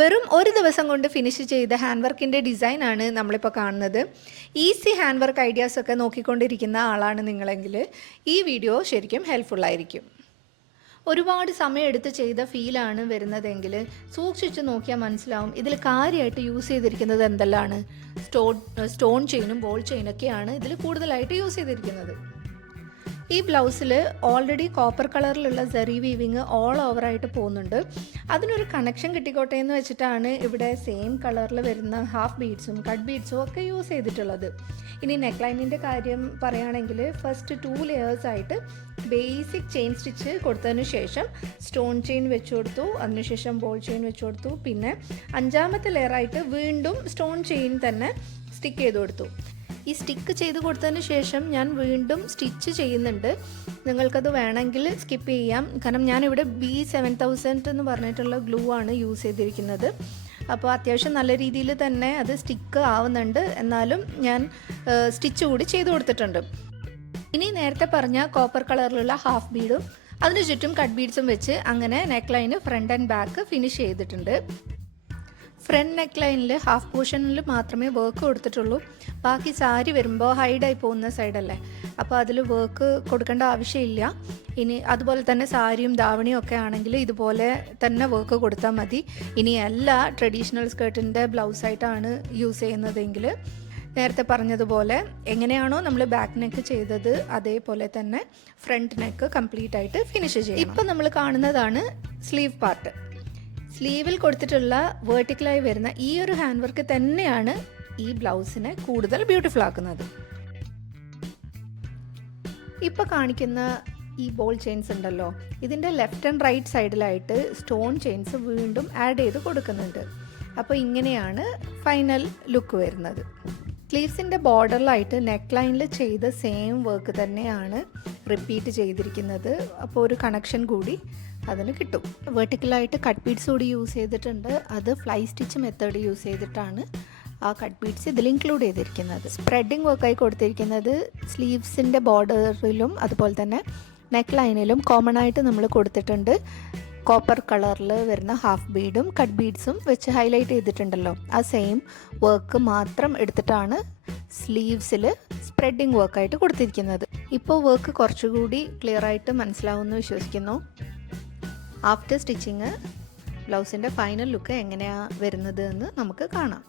വെറും ഒരു ദിവസം കൊണ്ട് ഫിനിഷ് ചെയ്ത ഹാൻഡ് വർക്കിൻ്റെ ഡിസൈനാണ് നമ്മളിപ്പോൾ കാണുന്നത്. ഈസി ഹാൻഡ് വർക്ക് ഐഡിയാസൊക്കെ നോക്കിക്കൊണ്ടിരിക്കുന്ന ആളാണ് നിങ്ങളെങ്കിൽ ഈ വീഡിയോ ശരിക്കും ഹെൽപ്ഫുള്ളായിരിക്കും. ഒരുപാട് സമയമെടുത്ത് ചെയ്ത ഫീലാണ് വരുന്നതെങ്കിൽ സൂക്ഷിച്ച് നോക്കിയാൽ മനസ്സിലാവും ഇതിൽ കാര്യമായിട്ട് യൂസ് ചെയ്തിരിക്കുന്നത് എന്തെല്ലാണ്. സ്റ്റോൺ ചെയിനും ബോൾ ചെയിനൊക്കെയാണ് ഇതിൽ കൂടുതലായിട്ട് യൂസ് ചെയ്തിരിക്കുന്നത്. ഈ ബ്ലൗസിൽ ഓൾറെഡി കോപ്പർ കളറിലുള്ള സെറി വീവിങ് ഓൾ ഓവറായിട്ട് പോകുന്നുണ്ട്. അതിനൊരു കണക്ഷൻ കിട്ടിക്കോട്ടെ എന്ന് വെച്ചിട്ടാണ് ഇവിടെ സെയിം കളറിൽ വരുന്ന ഹാഫ് ബീഡ്സും കട്ട് ബീഡ്സും ഒക്കെ യൂസ് ചെയ്തിട്ടുള്ളത്. ഇനി നെക്ക് ലൈനിൻ്റെ കാര്യം പറയുകയാണെങ്കിൽ ഫസ്റ്റ് 2 ലെയേഴ്സായിട്ട് ബേസിക് ചെയിൻ സ്റ്റിച്ച് കൊടുത്തതിന് ശേഷം സ്റ്റോൺ ചെയിൻ വെച്ച് കൊടുത്തു, അതിനുശേഷം ബോൾ ചെയിൻ വെച്ച് കൊടുത്തു, പിന്നെ 5ാമത്തെ ലെയറായിട്ട് വീണ്ടും സ്റ്റോൺ ചെയിൻ തന്നെ സ്റ്റിക്ക് ചെയ്ത് കൊടുത്തു. ഈ സ്റ്റിക്ക് ചെയ്ത് കൊടുത്തതിന് ശേഷം ഞാൻ വീണ്ടും സ്റ്റിച്ച് ചെയ്യുന്നുണ്ട്. നിങ്ങൾക്കത് വേണമെങ്കിൽ സ്കിപ്പ് ചെയ്യാം. കാരണം ഞാനിവിടെ B7000 എന്ന് പറഞ്ഞിട്ടുള്ള ഗ്ലൂ ആണ് യൂസ് ചെയ്തിരിക്കുന്നത്. അപ്പോൾ അത്യാവശ്യം നല്ല രീതിയിൽ തന്നെ അത് സ്റ്റിക്ക് ആവുന്നുണ്ട്. എന്നാലും ഞാൻ സ്റ്റിച്ച് കൂടി ചെയ്ത് കൊടുത്തിട്ടുണ്ട്. ഇനി നേരത്തെ പറഞ്ഞ കോപ്പർ കളറിലുള്ള ഹാഫ് ബീഡും അതിന് ചുറ്റും കട്ട് ബീഡ്സും വെച്ച് അങ്ങനെ neck line front and back finish ചെയ്തിട്ടുണ്ട്. ഫ്രണ്ട് നെക്ക് ലൈനിൽ ഹാഫ് പോർഷനിൽ മാത്രമേ വർക്ക് കൊടുത്തിട്ടുള്ളൂ. ബാക്കി സാരി വരുമ്പോൾ ഹൈഡായി പോകുന്ന സൈഡല്ലേ, അപ്പോൾ അതിൽ വർക്ക് കൊടുക്കേണ്ട ആവശ്യമില്ല. ഇനി അതുപോലെ തന്നെ സാരിയും ദാവണിയും ഒക്കെ ആണെങ്കിൽ ഇതുപോലെ തന്നെ വർക്ക് കൊടുത്താൽ മതി. ഇനി എല്ലാ ട്രഡീഷണൽ സ്കേർട്ടിൻ്റെ ബ്ലൗസായിട്ടാണ് യൂസ് ചെയ്യുന്നതെങ്കിൽ നേരത്തെ പറഞ്ഞതുപോലെ എങ്ങനെയാണോ നമ്മൾ ബാക്ക് നെക്ക് ചെയ്തത് അതേപോലെ തന്നെ ഫ്രണ്ട് നെക്ക് കംപ്ലീറ്റ് ആയിട്ട് ഫിനിഷ് ചെയ്യും. ഇപ്പം നമ്മൾ കാണുന്നതാണ് സ്ലീവ് പാർട്ട്. സ്ലീവിൽ കൊടുത്തിട്ടുള്ള വേർട്ടിക്കലായി വരുന്ന ഈ ഒരു ഹാൻഡ് വർക്ക് തന്നെയാണ് ഈ ബ്ലൗസിനെ കൂടുതൽ ബ്യൂട്ടിഫുൾ ആക്കുന്നത്. ഇപ്പോൾ കാണിക്കുന്ന ഈ ബോൾ ചെയിൻസ് ഉണ്ടല്ലോ, ഇതിൻ്റെ ലെഫ്റ്റ് ആൻഡ് റൈറ്റ് സൈഡിലായിട്ട് സ്റ്റോൺ ചെയിൻസ് വീണ്ടും ആഡ് ചെയ്ത് കൊടുക്കുന്നുണ്ട്. അപ്പോൾ ഇങ്ങനെയാണ് ഫൈനൽ ലുക്ക് വരുന്നത്. സ്ലീവ്സിൻ്റെ ബോർഡറിലായിട്ട് നെക്ക് ലൈനിൽ ചെയ്ത സെയിം വർക്ക് തന്നെയാണ് റിപ്പീറ്റ് ചെയ്തിരിക്കുന്നത്. അപ്പോൾ ഒരു കണക്ഷൻ കൂടി അതിന് കിട്ടും. വെർട്ടിക്കലായിട്ട് കട്ട് ബീഡ്സ് കൂടി യൂസ് ചെയ്തിട്ടുണ്ട്. അത് ഫ്ലൈ സ്റ്റിച്ച് മെത്തേഡ് യൂസ് ചെയ്തിട്ടാണ് ആ കട്ട് ബീഡ്സ് ഇതിൽ ഇൻക്ലൂഡ് ചെയ്തിരിക്കുന്നത്. സ്പ്രെഡിങ് വർക്കായി കൊടുത്തിരിക്കുന്നത് സ്ലീവ്സിൻ്റെ ബോർഡറിലും അതുപോലെ തന്നെ നെക്ക് ലൈനിലും കോമൺ ആയിട്ട് നമ്മൾ കൊടുത്തിട്ടുണ്ട്. കോപ്പർ കളറിൽ വരുന്ന ഹാഫ് ബീഡും കട്ട് ബീഡ്സും വെച്ച് ഹൈലൈറ്റ് ചെയ്തിട്ടുണ്ടല്ലോ, ആ സെയിം വർക്ക് മാത്രം എടുത്തിട്ടാണ് സ്ലീവ്സിൽ സ്പ്രെഡിങ് വർക്കായിട്ട് കൊടുത്തിരിക്കുന്നത്. ഇപ്പോൾ വർക്ക് കുറച്ചുകൂടി ക്ലിയർ ആയിട്ട് മനസ്സിലാവുമെന്ന് വിശ്വസിക്കുന്നു. ആഫ്റ്റർ സ്റ്റിച്ചിങ് ബ്ലൗസിൻ്റെ ഫൈനൽ ലുക്ക് എങ്ങനെയാണ് വരുന്നത് എന്ന് നമുക്ക് കാണാം.